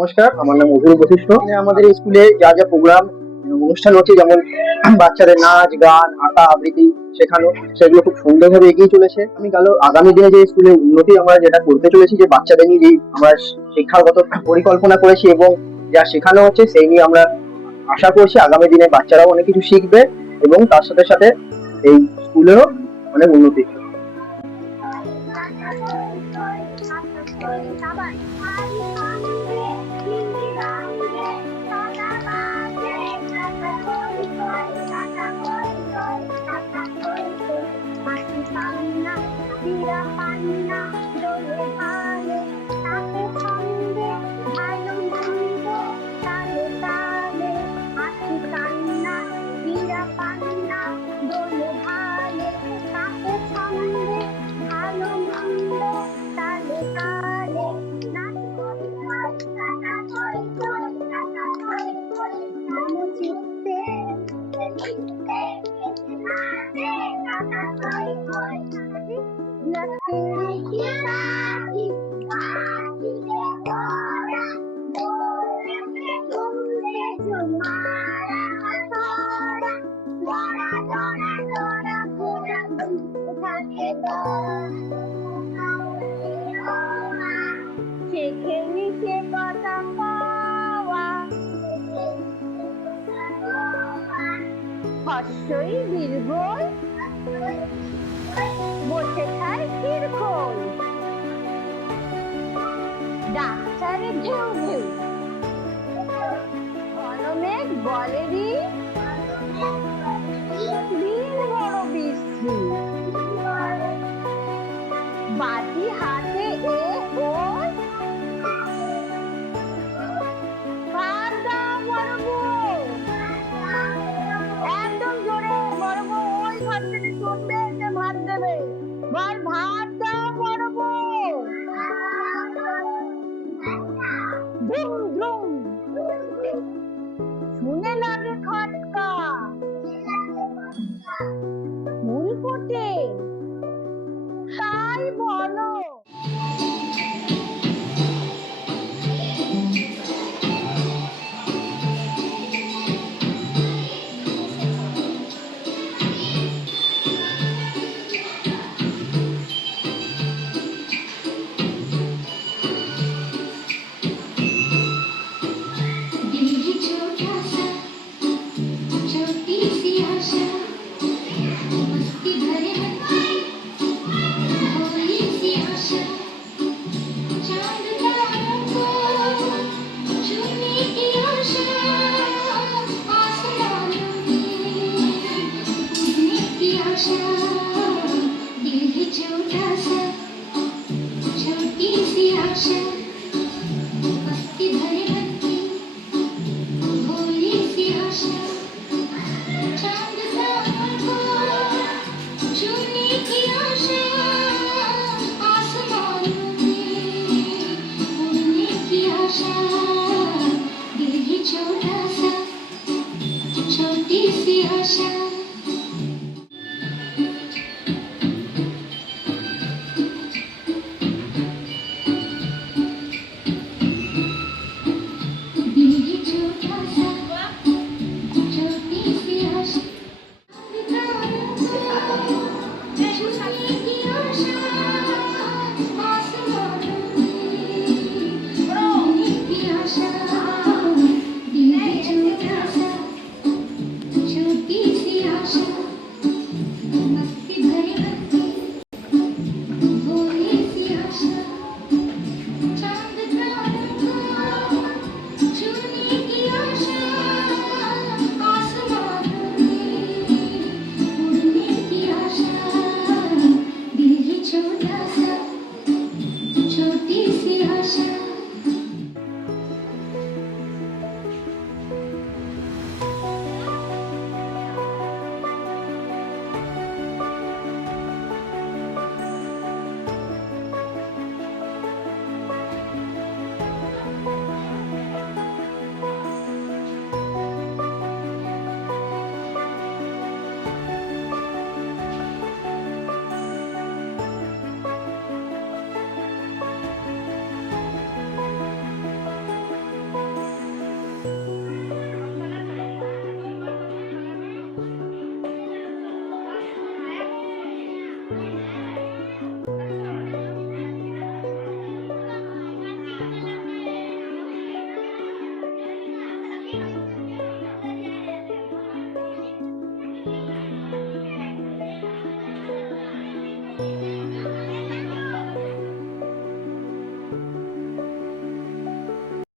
নমস্কার, আমার নাম অভিরূপ বশিষ্ঠ। আমাদের স্কুলে যা যা প্রোগ্রাম অনুষ্ঠান হচ্ছে, যেমন বাচ্চাদের নাচ গান আঁকা আবৃত্তি শেখানো, সেগুলো খুব সুন্দরভাবে এগিয়ে চলেছে। আমি আগামী দিনে যে স্কুলে উন্নতি আমরা যেটা করতে চলেছি, যে বাচ্চাদের নিয়ে যে আমরা শিক্ষাগত পরিকল্পনা করেছি এবং যা শেখানো হচ্ছে সেই নিয়ে আমরা আশা করছি আগামী দিনে বাচ্চারাও অনেক কিছু শিখবে এবং তার সাথে সাথে এই স্কুলেরও অনেক উন্নতি। হর্ষই দীর্ঘই বসে খায় ক্ষীরখোল, ডাক্তারে ঢেউ ঢেউ, ঘনমেঘ বলেরি দিন বড় বিশ্রী, বাটি হাতে এ ওই ভাত দাও বড় বউ, একদম জোরে বড় বউ ওই ঘর থেকে শুনবে যে ভাত দেবে, বল ভাত দাও বড় বউ। ধুম ধুম শুনে লাগে খটকা, ফুল ফোটে তাই বলো। छोटी सी आशा